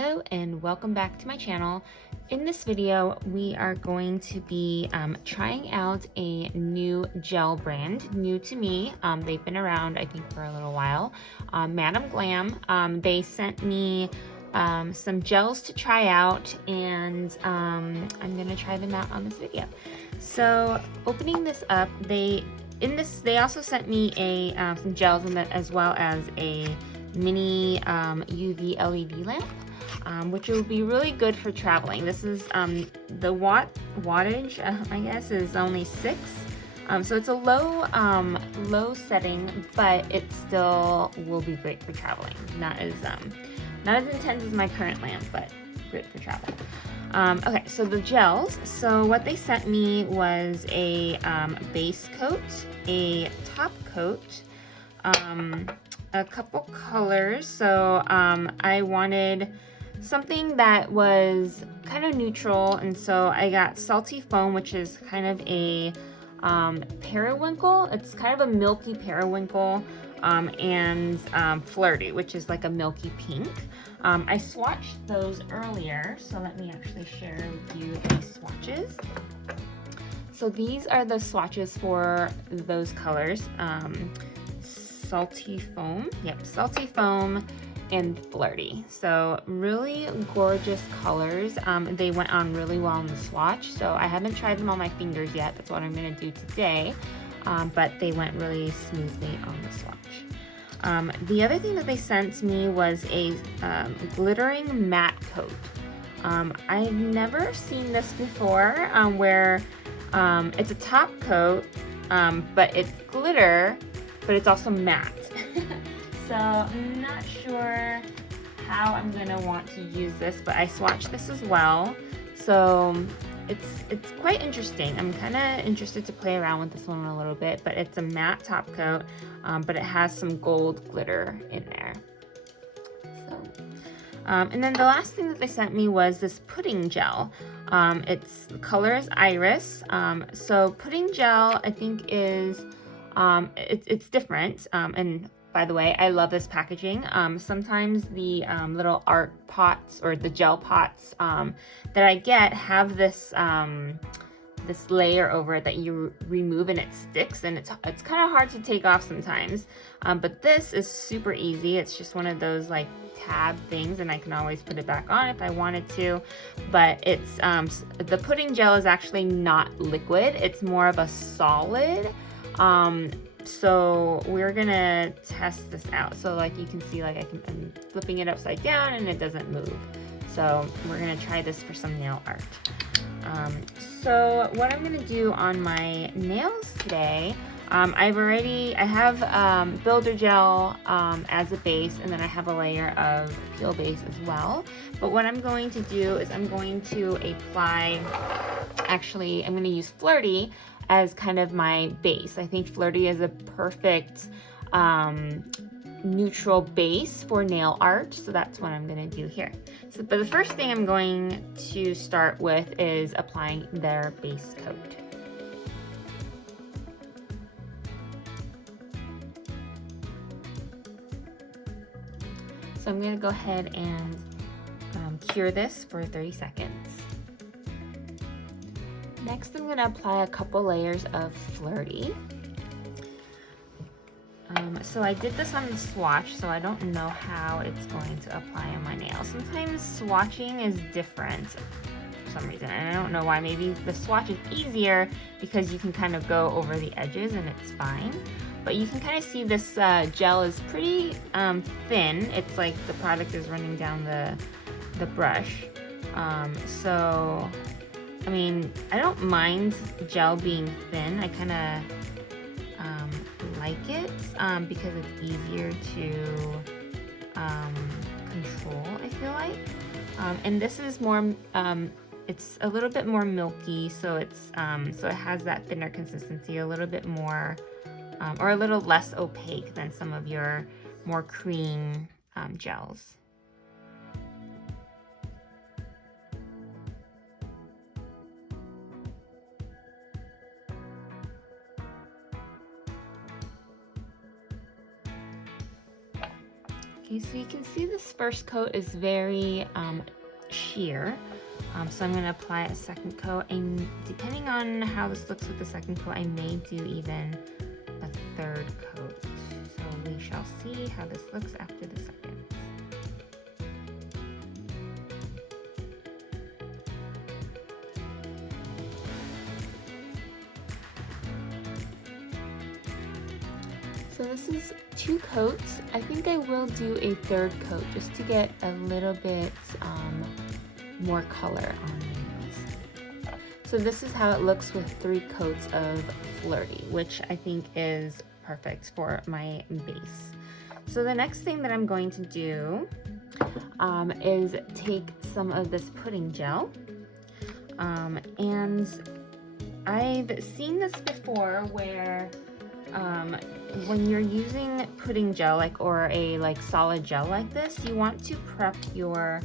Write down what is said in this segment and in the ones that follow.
Hello and welcome back to my channel. In this video, we are going to be trying out a new gel brand, new to me. They've been around, I think, for a little while. Glam. They sent me some gels to try out, and I'm gonna try them out on this video. So opening this up, they also sent me some gels in that, as well as a mini UV LED lamp, which will be really good for traveling. This is the wattage, I guess, is only 6. So it's a low setting, but it still will be great for traveling. Not as intense as my current lamp, but great for travel. Okay, so the gels. So what they sent me was a base coat, a top coat, a couple colors. So I wanted something that was kind of neutral, and so I got Salty Foam, which is kind of a periwinkle. It's kind of a milky periwinkle, and Flirty, which is like a milky pink. I swatched those earlier, so let me actually share with you these swatches. So these are the swatches for those colors. Salty Foam, Salty Foam and Flirty. So really gorgeous colors. They went on really well in the swatch. So I haven't tried them on my fingers yet. That's what I'm gonna do today. But they went really smoothly on the swatch. The other thing that they sent me was a glittering matte coat. I've never seen this before, where it's a top coat, but it's glitter, but it's also matte. So I'm not sure how I'm gonna want to use this, but I swatched this as well. So it's quite interesting. I'm kind of interested to play around with this one a little bit, but it's a matte top coat, but it has some gold glitter in there. So, and then the last thing that they sent me was this pudding gel. The color is Iris. So pudding gel, I think, is it's different. And by the way, I love this packaging. Sometimes the little art pots or the gel pots that I get have this this layer over it that you remove and it sticks, and it's kind of hard to take off sometimes. But this is super easy. It's just one of those like tab things, and I can always put it back on if I wanted to. But it's the pudding gel is actually not liquid. It's more of a solid. So we're gonna test this out. So like you can see, like I'm flipping it upside down and it doesn't move. So we're gonna try this for some nail art. So what I'm gonna do on my nails today, I have builder gel as a base, and then I have a layer of peel base as well. But what I'm going to do is I'm going to apply, actually I'm gonna use Flirty as kind of my base. I think Flirty is a perfect neutral base for nail art, so that's what I'm gonna do here. So, but the first thing I'm going to start with is applying their base coat. So I'm gonna go ahead and cure this for 30 seconds. Next, I'm gonna apply a couple layers of Flirty. So I did this on the swatch, so I don't know how it's going to apply on my nails. Sometimes swatching is different for some reason, and I don't know why. Maybe the swatch is easier because you can kind of go over the edges and it's fine. But you can kind of see this gel is pretty thin. It's like the product is running down the brush. So I mean, I don't mind gel being thin. I kind of like it because it's easier to control, I feel like. And this is more, it's a little bit more milky, so it's so it has that thinner consistency, a little bit more, or a little less opaque than some of your more cream gels. Okay, so you can see this first coat is very sheer. So I'm going to apply a second coat, and depending on how this looks with the second coat, I may do even a third coat. So we shall see how this looks after the second. So this is 2 coats. I think I will do a third coat just to get a little bit more color on these. So this is how it looks with 3 coats of Flirty, which I think is perfect for my base. So the next thing that I'm going to do is take some of this pudding gel. And I've seen this before where when you're using pudding gel or a solid gel like this, you want to prep your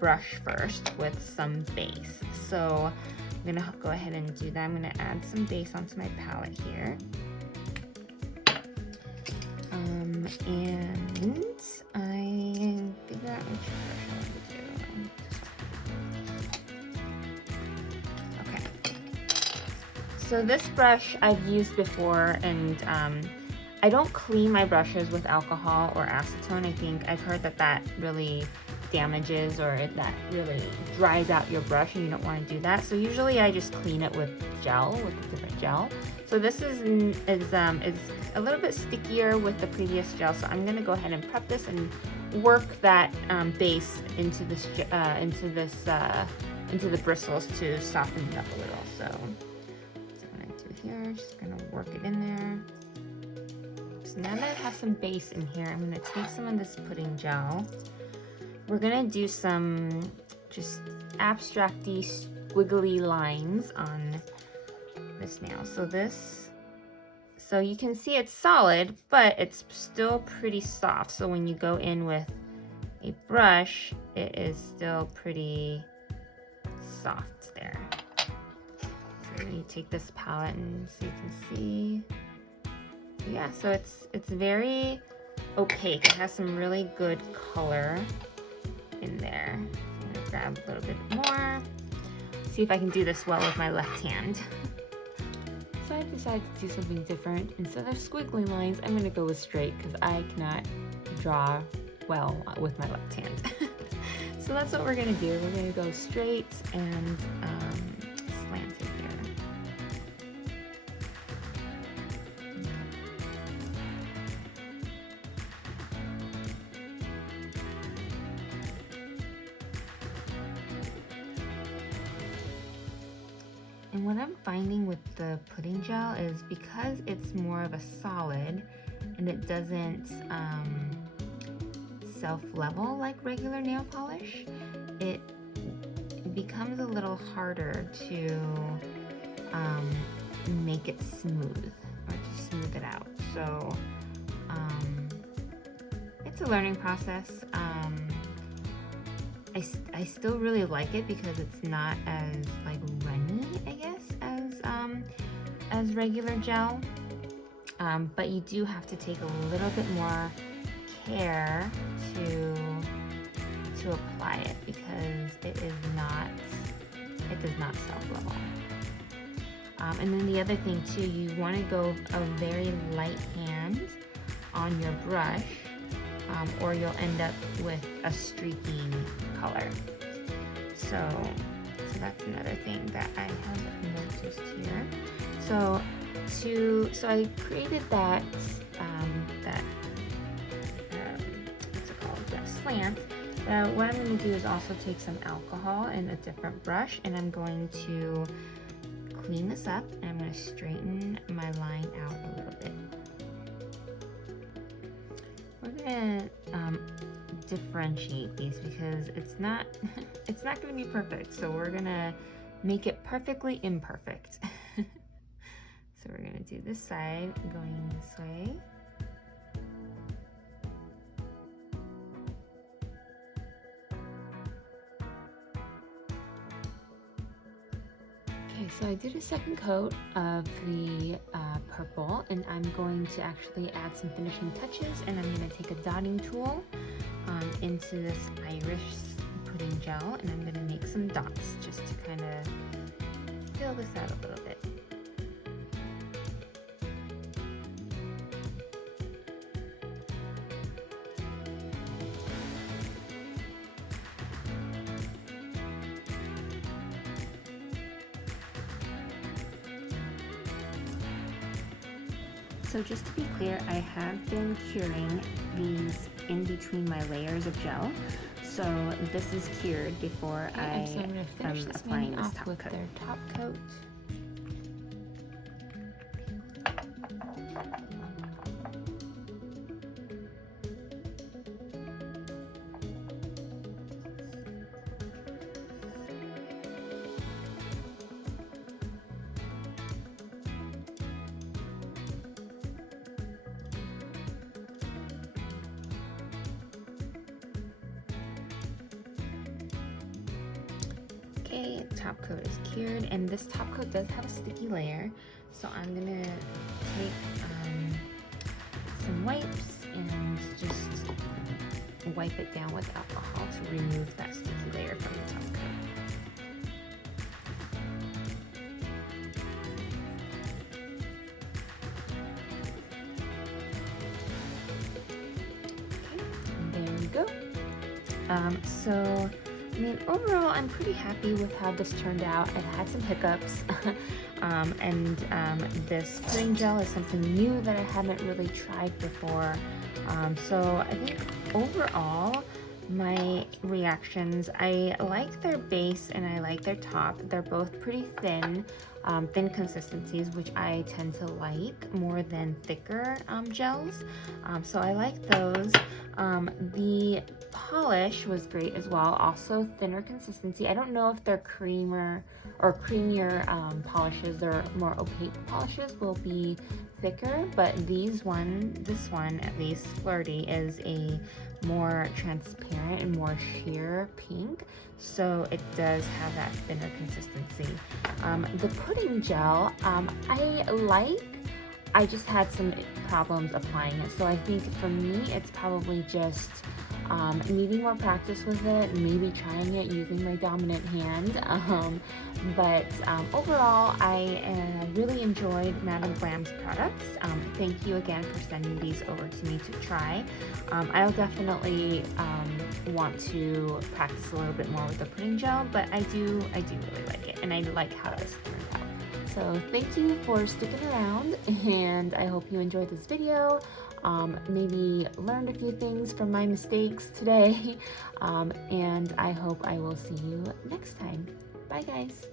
brush first with some base. So I'm gonna go ahead and do that. I'm gonna add some base onto my palette here. And I figure out which brush I want to do. Okay. So this brush I've used before, and I don't clean my brushes with alcohol or acetone. I think I've heard that really damages or that really dries out your brush, and you don't want to do that. So usually I just clean it with gel, with a different gel. So this is a little bit stickier with the previous gel. So I'm gonna go ahead and prep this and work that base into the bristles to soften it up a little. So what I do here, just gonna work it in there. So now that I have some base in here, I'm gonna take some of this pudding gel. We're gonna do some just abstract-y, squiggly lines on this nail. So you can see it's solid, but it's still pretty soft. So when you go in with a brush, it is still pretty soft there. So you take this palette and so you can see. Yeah, so it's very opaque. It has some really good color in there. So I'm gonna grab a little bit more. See if I can do this well with my left hand. So I decided to do something different. Instead of squiggly lines, I'm gonna go with straight because I cannot draw well with my left hand. So that's what we're gonna do. We're gonna go straight and slanted here. And what I'm finding with the pudding gel is because it's more of a solid and it doesn't self-level like regular nail polish, it becomes a little harder to make it smooth or to smooth it out. So it's a learning process. I still really like it because it's not as runny, I guess, as regular gel. But you do have to take a little bit more care to apply it because it does not self-level. And then the other thing too, you want to go a very light hand on your brush, or you'll end up with a streaky color. So that's another thing that I have noticed here. So I created that what's it called? That slant. What I'm going to do is also take some alcohol and a different brush, and I'm going to clean this up, and I'm going to straighten my line out a little bit. We're going to differentiate these because it's not going to be perfect. So we're going to make it perfectly imperfect. So we're going to do this side going this way. Okay, so I did a second coat of the purple, and I'm going to actually add some finishing touches, and I'm going to take a dotting tool into this Irish pudding gel, and I'm gonna make some dots just to kind of fill this out a little bit. So just to be clear, I have been curing these in between my layers of gel. So this is cured before I am applying this top coat. Their top coat. Okay, top coat is cured, and this top coat does have a sticky layer, so I'm gonna take some wipes and just wipe it down with alcohol to remove that sticky layer from the top coat. Okay, there we go. So I mean, overall, I'm pretty happy with how this turned out. It had some hiccups, and this pudding gel is something new that I haven't really tried before. So I think overall, my reactions, I like their base and I like their top. They're both pretty thin, thin consistencies, which I tend to like more than thicker gels. So I like those. The polish was great as well, also thinner consistency. I don't know if they're creamier polishes, their more opaque polishes will be thicker, but this one at least, Flirty, is a more transparent and more sheer pink, so it does have that thinner consistency. The pudding gel, I just had some problems applying it, so I think for me it's probably just needing more practice with it, maybe trying it using my dominant hand. But overall, I really enjoyed Madam Glam's products. Thank you again for sending these over to me to try. I'll definitely want to practice a little bit more with the pudding gel, but I do really like it, and I like how this turned out. So thank you for sticking around, and I hope you enjoyed this video. Maybe learned a few things from my mistakes today, and I hope I will see you next time. Bye guys!